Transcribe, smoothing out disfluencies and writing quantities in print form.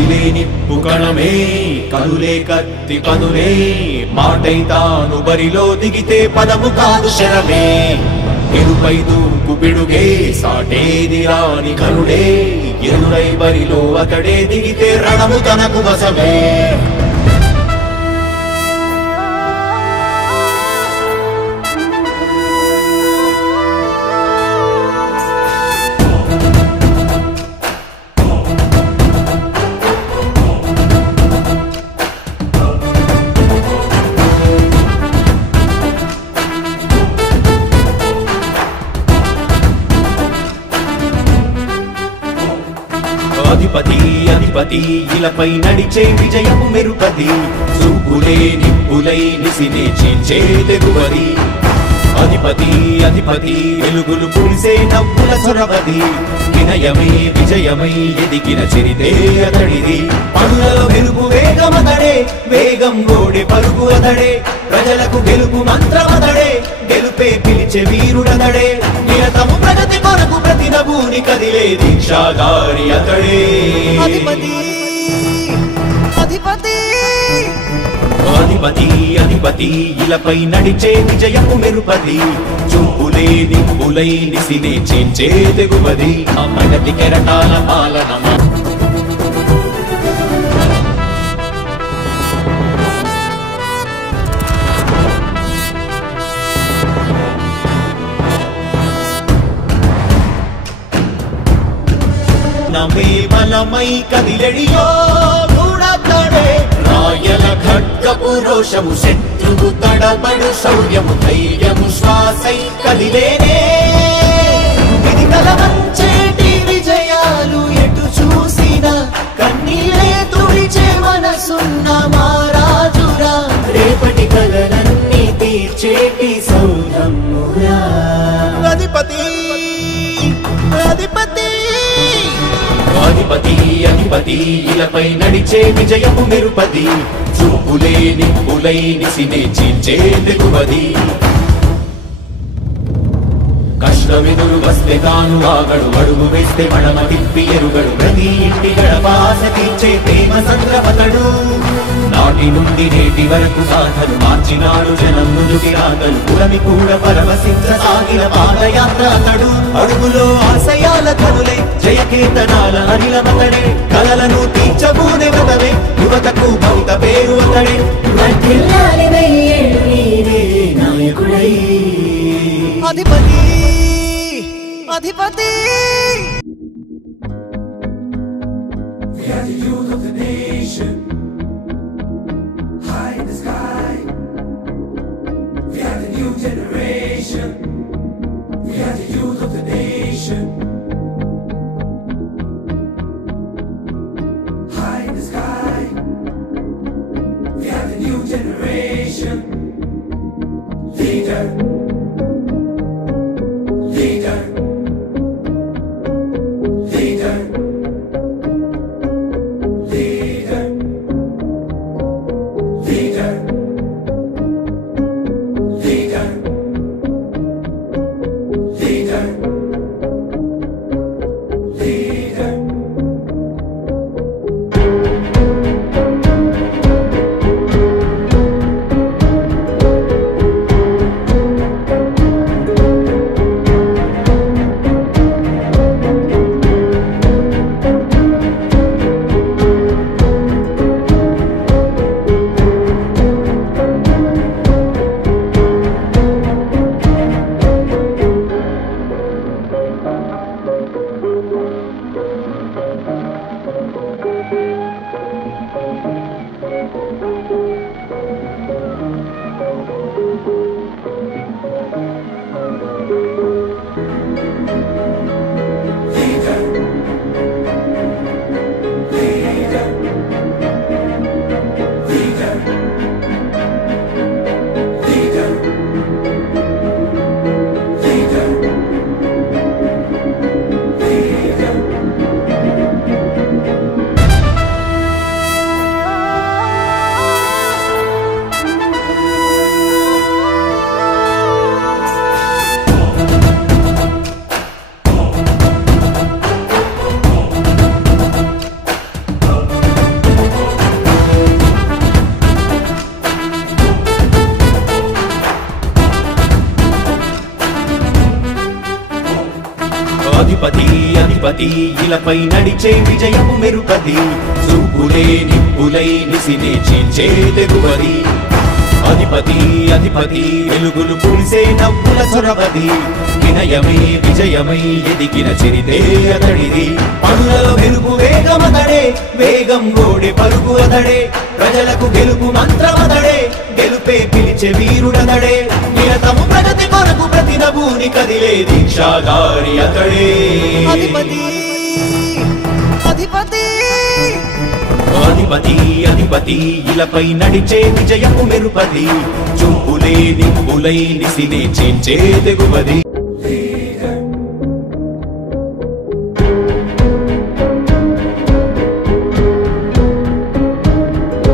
కదిలే నిప్పు కణమే కదులే కత్తి పదులే మాటై తాను బరిలో దిగితే పదము కాదు శరమే ఎరుపై దూకు పిడుగే సాటేది రాని కరుడే ఎరురై బరిలో అతడే దిగితే రణము తనకు వశమే అధిపతి అధిపతి ఇలపై నడిచే విజయము మెరుపది చూపులే నిప్పులై నిసినే చీల్చే తెగువది అధిపతి అధిపతి వెలుగులు పులిసే నవ్వుల చొరవది వినయమై విజయమై ఎదిగిన చరితే అతడిది పనులలో వెలుగు వేగమతడే వేగం గోడే పరుగు అతడే ప్రజలకు గెలుపు మంత్రమతడే గెలుపే పిలిచే వీరుడతడే నిరతము ప్రగతి కొరకు ప్రతి నభూని కదిలే దీక్షాగారి అతడే అధిపతి అధిపతి అధిపతి అధిపతి ఇలపై నడిచే విజయము మెరుపది చూపులే నిప్పులై నిసినే చేంచే తెగువది ఆ ప్రగతి కెరటాల పాలనమా నమే బలమై కదిలెడియో గూడతడే రాయల ఖడ్గపు రోషము శత్రువు తడబడు శౌర్యము ధైర్యము శ్వాసై కదిలేనే ఇది కలవంచేటి విజయాలు ఎటు చూసినా కన్నీలే తుడిచే మనసున్న మారాజురా రేపటి కలలన్నీ తీర్చేటి సౌరమ్మురా అధిపతి అధిపతి అధిపతి అధిపతి ఇలపై నడిచే విజయము మెరుపది చూపులే నిప్పులై నిసినే చీల్చే తెగువది కష్టమెదురు వస్తే తాను ఆగడు అడుగు వేస్తే మడమ తిప్పి ఎరుగడు ప్రతి ఇంటి గడపాస తీర్చే ప్రేమ సంద్రపతడు నాటి నుండి నేటి వరకు గాథలు మార్చినాడు జనం నుదుటి రాగలు పురమి కూడా పరవశించసాగిన పాదయాత్ర అతడు అడుగులో ఆశయాల కనులే జయకేతనాల అనిలమతడే కలలను తీర్చబూనే వ్రతమే యువతకు భవిత పేరు అతడే నాయకుడై అధిపతి అధిపతి We are the youth of the nation, high in the sky. We are the new generation. We are the youth of the nation, high in the sky. We are the new generation. Leader, leader, leader, leader. అధిపతి ఇలపై నడిచే విజయము మెరుపది చూపులే నిప్పులై నిసినే చీల్చే తెగువది అధిపతి అధిపతి వెలుగులు పూసే నవ్వుల చొరవది వినయమై విజయమై ఎదిగిన చరితే అతడిది పనులలో మెరుపు వేగమతడే వేగం గోడే పరుగు అతడే ప్రజలకు గెలుపు మంత్రమతడే గెలుపే పిలిచే వీరుడతడే నిరతము ప్రగతి కొరకు ప్రతి నభూని కదిలే దీక్షాధారి అతడే అధిపతి అధిపతి అధిపతి అధిపతి ఇలపై నడిచే విజయము మెరుపది చూపులే నిప్పులై నిసినే చీల్చే తెగువది